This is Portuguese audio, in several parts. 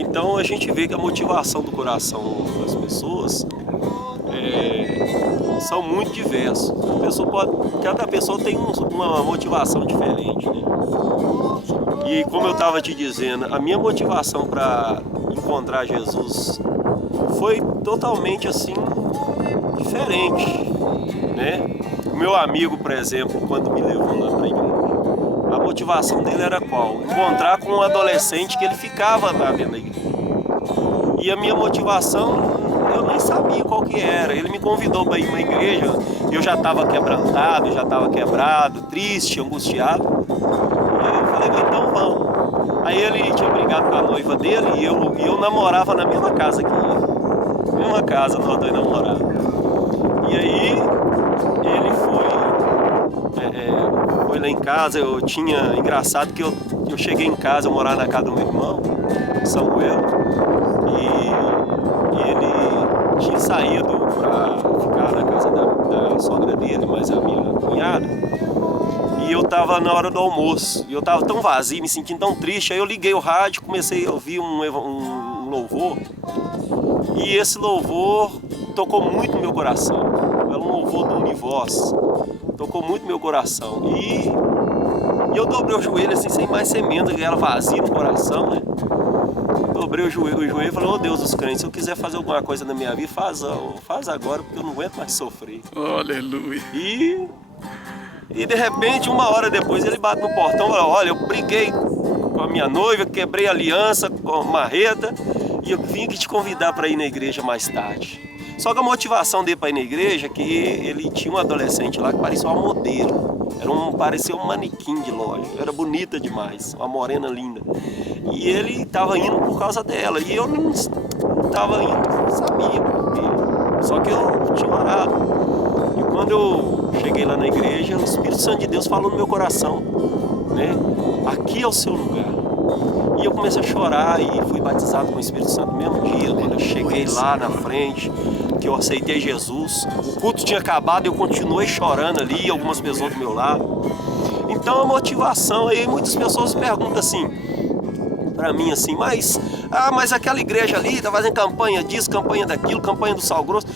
Então a gente vê que a motivação do coração das pessoas são muito diversos. Cada pessoa tem uma motivação diferente, né? E como eu estava te dizendo, a minha motivação para encontrar Jesus foi totalmente assim diferente, né? O meu amigo, por exemplo, quando me levou lá para a igreja, a motivação dele era qual? Encontrar com um adolescente que ele ficava lá dentro da igreja. E a minha motivação, eu nem sabia qual que era. Ele me convidou para ir na igreja, eu já estava quebrantado, já estava quebrado, triste, angustiado. E eu falei, então vamos. Aí ele tinha brigado com a noiva dele e eu namorava na mesma casa que ele. Mesma casa, nós dois namorávamos. E aí ele foi lá em casa. Engraçado que eu cheguei em casa, eu morava na casa do meu irmão, Samuel, e ele tinha saído para ficar na casa da sogra dele, mas a minha cunhada. E eu tava na hora do almoço, e eu tava tão vazio, me sentindo tão triste. Aí eu liguei o rádio, comecei a ouvir um louvor, e esse louvor tocou muito no meu coração. Era um louvor do Univoz, tocou muito no meu coração. E eu dobrei o joelho assim, sem mais ser menos, aquela vazia no coração, né? Dobrei o joelho e falei, oh Deus dos crentes, se eu quiser fazer alguma coisa na minha vida, faz agora, porque eu não aguento mais sofrer. Aleluia. E de repente, uma hora depois, ele bate no portão e fala, olha, eu briguei com a minha noiva, quebrei a aliança com a marreta e eu vim aqui te convidar para ir na igreja mais tarde. Só que a motivação dele para ir na igreja é que ele tinha um adolescente lá que parecia uma modelo. Parecia um manequim de loja, era bonita demais, uma morena linda. E ele estava indo por causa dela, e eu não estava indo, não sabia por quê. Só que eu tinha orado. E quando eu cheguei lá na igreja, o Espírito Santo de Deus falou no meu coração, né? Aqui é o seu lugar. E eu comecei a chorar e fui batizado com o Espírito Santo no mesmo dia, quando eu cheguei lá na frente, que eu aceitei Jesus. O culto tinha acabado e eu continuei chorando ali, algumas pessoas do meu lado. Então a motivação, aí muitas pessoas perguntam assim para mim assim, mas aquela igreja ali tá fazendo campanha disso, campanha daquilo, campanha do sal grosso.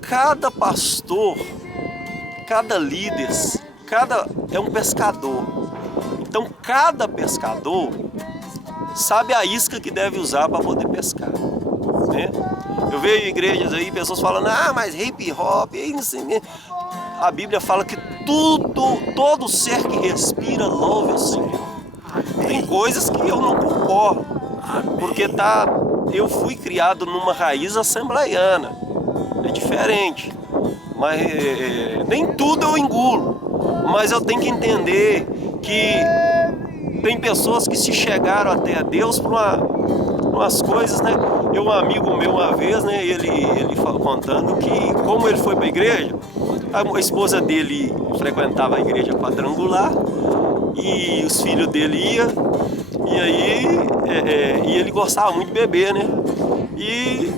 Cada pastor, cada líder, é um pescador. Então cada pescador sabe a isca que deve usar para poder pescar, né? Eu vejo igrejas aí, pessoas falando, mas hip hop, não sei. A Bíblia fala que todo ser que respira louve o Senhor. Tem coisas que eu não concordo, porque eu fui criado numa raiz assembleiana, é diferente, mas nem tudo eu engulo, mas eu tenho que entender que tem pessoas que se chegaram até a Deus por umas coisas, né? Um amigo meu uma vez, né, ele contando que como ele foi para a igreja, a esposa dele frequentava a igreja quadrangular e os filhos dele iam, e aí e ele gostava muito de beber, né? E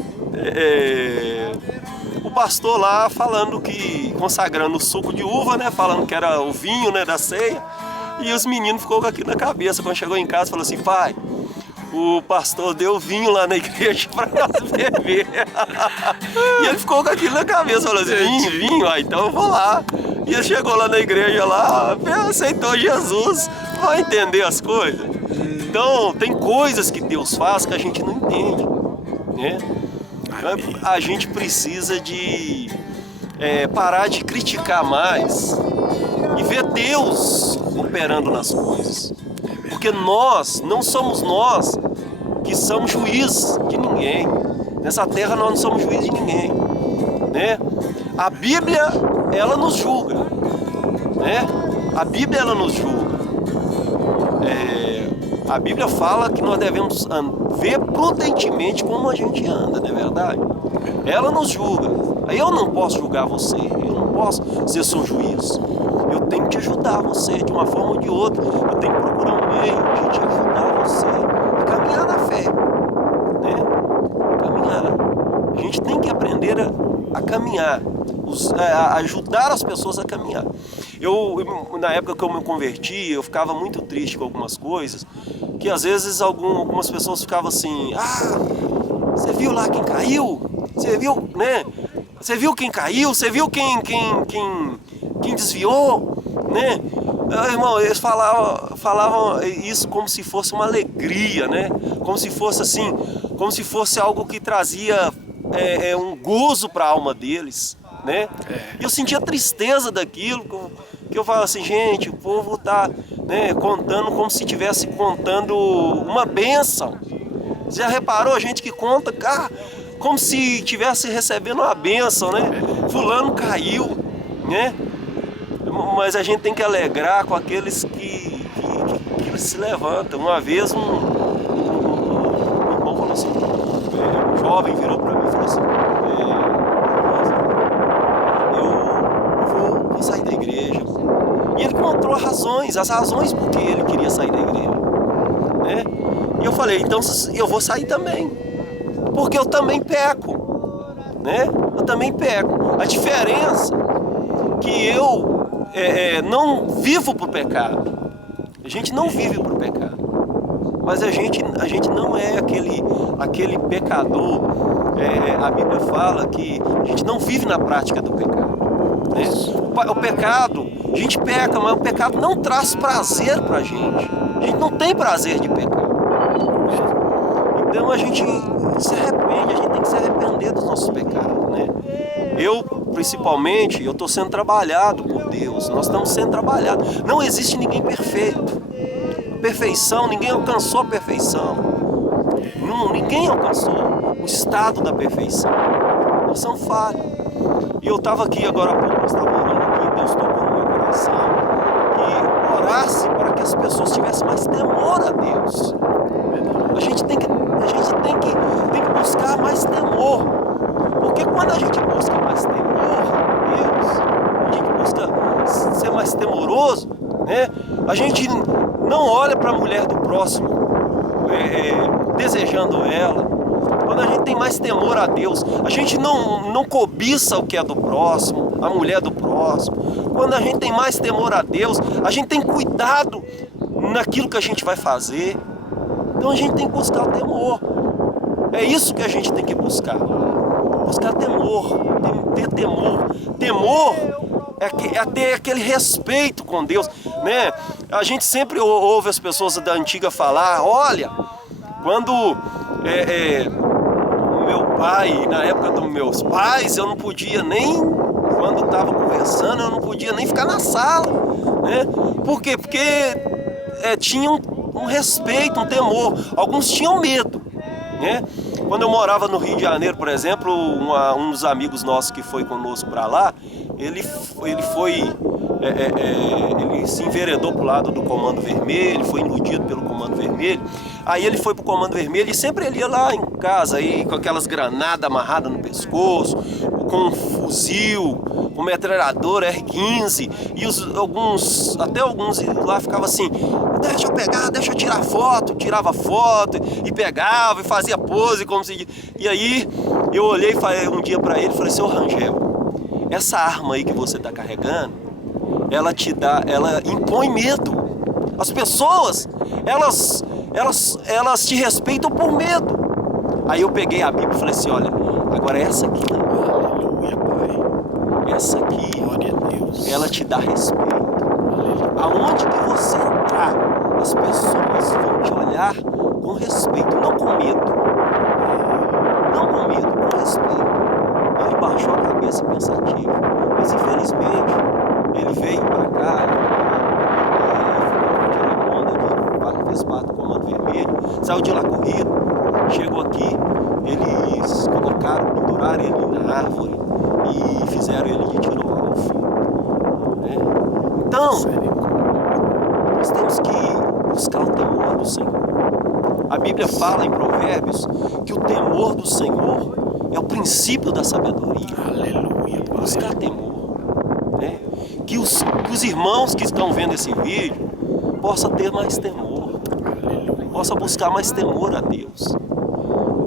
o pastor lá falando consagrando o suco de uva, né? Falando que era o vinho, né, da ceia. E os meninos ficou com aquilo na cabeça. Quando chegou em casa, falou assim, pai, o pastor deu vinho lá na igreja para nós beber. E ele ficou com aquilo na cabeça, falou assim, vinho? Então eu vou lá. E ele chegou lá na igreja, aceitou Jesus, vai entender as coisas. Então, tem coisas que Deus faz que a gente não entende, né? A gente precisa de parar de criticar mais e ver Deus operando nas coisas. Porque não somos nós que somos juiz de ninguém. Nessa terra nós não somos juiz de ninguém, né? A Bíblia, ela nos julga, né? A Bíblia, ela nos julga. A Bíblia fala que nós devemos ver prudentemente como a gente anda, não é verdade? Ela nos julga. Aí eu não posso julgar você, eu não posso ser seu juiz. Eu tenho que te ajudar você de uma forma ou de outra. Eu tenho que procurar um meio de te ajudar você a caminhar na fé, né? Caminhar. A gente tem que aprender a caminhar, a ajudar as pessoas a caminhar. Na época que eu me converti, eu ficava muito triste com algumas coisas que às vezes algumas pessoas ficavam assim, você viu lá quem caiu? Você viu, né? Você viu quem caiu? Você viu quem desviou? Né? Irmão, eles falavam isso como se fosse uma alegria, né? Como se fosse assim, como se fosse algo que trazia um gozo para a alma deles, né? E eu sentia tristeza daquilo, que eu falava assim, gente, o povo tá, né, contando como se estivesse contando uma bênção. Você já reparou, gente que conta, como se estivesse recebendo uma bênção, né? Fulano caiu, né? Mas a gente tem que alegrar com aqueles que se levantam. Uma vez um irmão falou assim, um jovem virou para mim e falou assim, eu vou sair da igreja. E ele contou as razões por que ele queria sair da igreja, né? E eu falei, então eu vou sair também, porque eu também peco, né? Eu também peco. A diferença que eu não vivo para o pecado. A gente não vive para o pecado. Mas a gente não é aquele pecador. A Bíblia fala que a gente não vive na prática do pecado, né? O pecado, a gente peca, mas o pecado não traz prazer para a gente. A gente não tem prazer de pecar. Então a gente se arrepende, a gente tem que se arrepender dos nossos pecados, né? Principalmente, eu estou sendo trabalhado por Deus, nós estamos sendo trabalhados. Não existe ninguém perfeito. Perfeição, ninguém alcançou a perfeição. Ninguém alcançou o estado da perfeição. Nós somos falhos. E eu estava aqui agora há pouco, nós estávamos orando aqui, Deus tocou no meu coração, que orasse para que as pessoas tivessem mais temor a Deus. A gente tem que buscar mais temor. Porque quando a gente busca mais temor a Deus, a gente busca ser mais temoroso, né? A gente não olha para a mulher do próximo desejando ela. Quando a gente tem mais temor a Deus, a gente não cobiça o que é do próximo, a mulher do próximo. Quando a gente tem mais temor a Deus, a gente tem cuidado naquilo que a gente vai fazer. Então a gente tem que buscar o temor. É isso que a gente tem que buscar. Buscar temor, ter temor. Temor é ter aquele respeito com Deus, né? A gente sempre ouve as pessoas da antiga falar, olha, quando meu pai, na época dos meus pais, eu não podia nem, quando estava conversando, eu não podia nem ficar na sala, né? Por quê? Porque tinham um respeito, um temor. Alguns tinham medo, né? Quando eu morava no Rio de Janeiro, por exemplo, um dos amigos nossos que foi conosco para lá, ele se enveredou para o lado do Comando Vermelho, foi iludido pelo Comando Vermelho. Aí ele foi para o Comando Vermelho e sempre ele ia lá em casa aí, com aquelas granadas amarradas no pescoço, com um fuzil, com metralhadora R15, e até alguns lá ficavam assim, deixa eu pegar, deixa eu tirar foto, tirava foto, e pegava, e fazia pose, como se... E aí eu olhei e falei um dia para ele, falei, seu Rangel, essa arma aí que você está carregando, ela impõe medo. As pessoas, elas te respeitam por medo. Aí eu peguei a Bíblia e falei assim, olha, agora essa aqui, aleluia, Pai, essa aqui, glória a Deus, ela te dá respeito. Aonde que você entrar, as pessoas vão te olhar com respeito, não com medo. Não com medo, com respeito. Ele baixou a cabeça pensativo, mas infelizmente ele veio para cá, tirou onda fez parte do Comando Vermelho, saiu de lá corrido, chegou aqui, eles penduraram ele na árvore e fizeram ele de tiro ao alvo, né? Então, nós temos que buscar o temor do Senhor. A Bíblia fala em Provérbios que o temor do Senhor é o princípio da sabedoria. Aleluia. Buscar temor, né? Que os irmãos que estão vendo esse vídeo possam ter mais temor, possam buscar mais temor a Deus,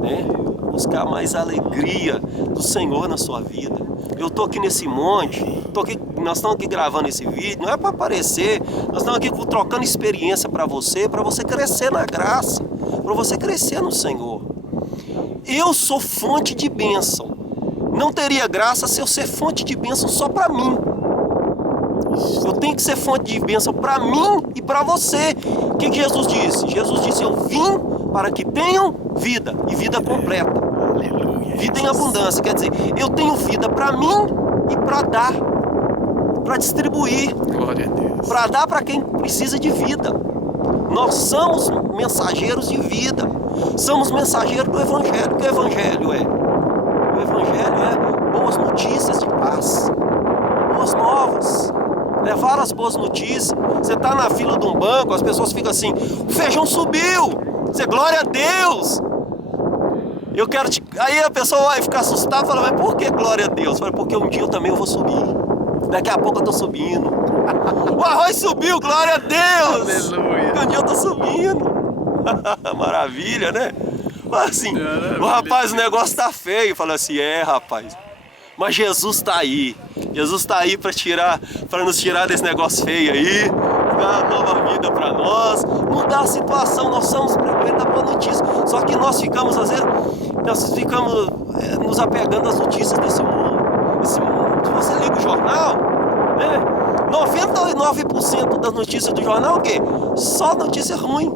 né? buscar mais alegria do Senhor na sua vida. Eu estou aqui nesse monte, nós estamos aqui gravando esse vídeo, não é para aparecer, nós estamos aqui trocando experiência para você crescer na graça, para você crescer no Senhor. Eu sou fonte de bênção. Não teria graça se eu ser fonte de bênção só para mim. Eu tenho que ser fonte de bênção para mim e para você. O que Jesus disse? Jesus disse: eu vim para que tenham vida, e vida completa. Aleluia. Vida em abundância. Quer dizer, eu tenho vida para mim e para dar, para distribuir, Glória a Deus. para dar para quem precisa de vida. Nós somos mensageiros de vida. Somos mensageiros do Evangelho. O que o Evangelho é? O Evangelho é boas notícias de paz, boas novas, levar as boas notícias. Você está na fila de um banco, as pessoas ficam assim: o feijão subiu. Você, glória a Deus. Eu quero te... Aí a pessoa vai ficar assustada e fala: mas por que glória a Deus? Eu falo: porque um dia eu também vou subir. Daqui a pouco eu estou subindo. O arroz subiu, glória a Deus. Aleluia. Porque um dia eu estou subindo. Maravilha, né? Mas assim, Maravilha. o rapaz, o negócio tá feio. Fala assim: é, rapaz, mas Jesus está aí. Jesus está aí para nos tirar desse negócio feio aí, dar nova vida para nós, mudar a situação. Nós somos pregoeiros da boa notícia. Só que nós ficamos, às vezes, nos apegando às notícias desse mundo. Esse mundo, se você liga o jornal, né? 99% das notícias do jornal é o quê? Só notícia ruim.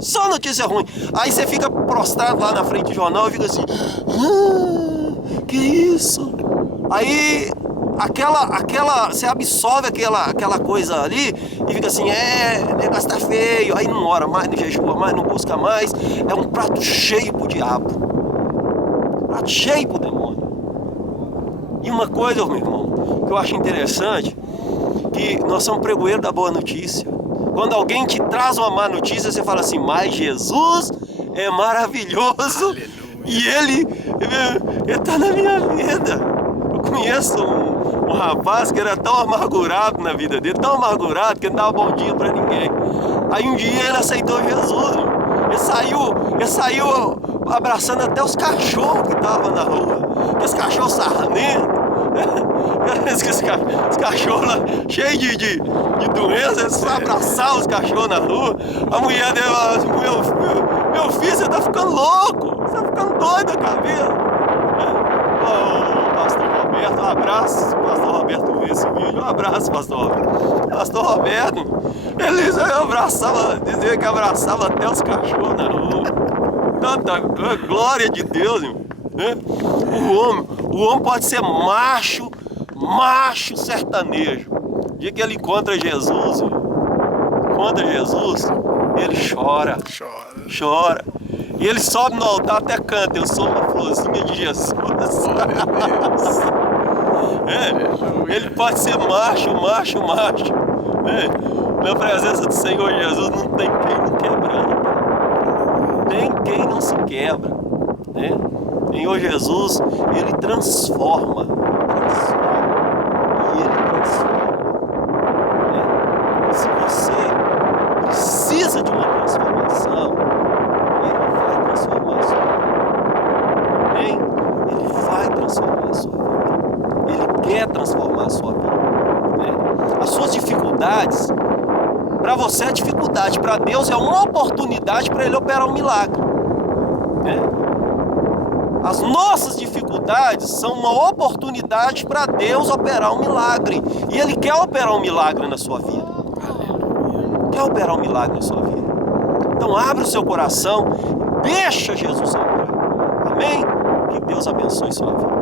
Só notícia ruim. Aí você fica prostrado lá na frente do jornal e fica assim: que isso? Aí você absorve aquela coisa ali e fica assim: o negócio tá feio. Aí não ora mais, não jejua mais, não busca mais. É um prato cheio pro diabo, prato cheio pro demônio. E uma coisa, meu irmão, que eu acho interessante, que nós somos pregoeiros da boa notícia. Quando alguém te traz uma má notícia, você fala assim: mas Jesus é maravilhoso. Aleluia. E ele está na minha vida. Eu conheço um rapaz que era tão amargurado na vida dele, tão amargurado que não dava bom dia para ninguém. Aí um dia ele aceitou Jesus. Ele saiu abraçando até os cachorros que estavam na rua. Aqueles cachorros sarnetos. Os cachorros lá, cheios de doença, eles só abraçavam os cachorros na rua. A mulher dele falava assim: meu filho, você tá ficando louco, você tá ficando doido da cabeça. Ô, pastor Roberto, um abraço. Se o pastor Roberto vê esse vídeo, um abraço, pastor Roberto. Pastor Roberto, ele abraçava, dizia que abraçava até os cachorros na rua. Tanta glória de Deus, irmão, né? O homem pode ser macho sertanejo. O dia que ele encontra Jesus, ele chora. E ele sobe no altar, até canta: eu sou uma florzinha de Jesus. Ele pode ser macho. Né? Na presença do Senhor Jesus não tem quem não quebranta. Tem quem não se quebra. Né? Senhor Jesus, ele transforma. E ele transforma. Né? Se você precisa de uma transformação, ele vai transformar a sua vida. Amém? Ele vai transformar a sua vida. Ele quer transformar a sua vida. Né? As suas dificuldades, para você é dificuldade, para Deus é uma oportunidade para ele operar um milagre. Né? As nossas dificuldades são uma oportunidade para Deus operar um milagre. E Ele quer operar um milagre na sua vida. Quer operar um milagre na sua vida. Então abre o seu coração, deixa Jesus entrar. Amém? Que Deus abençoe sua vida.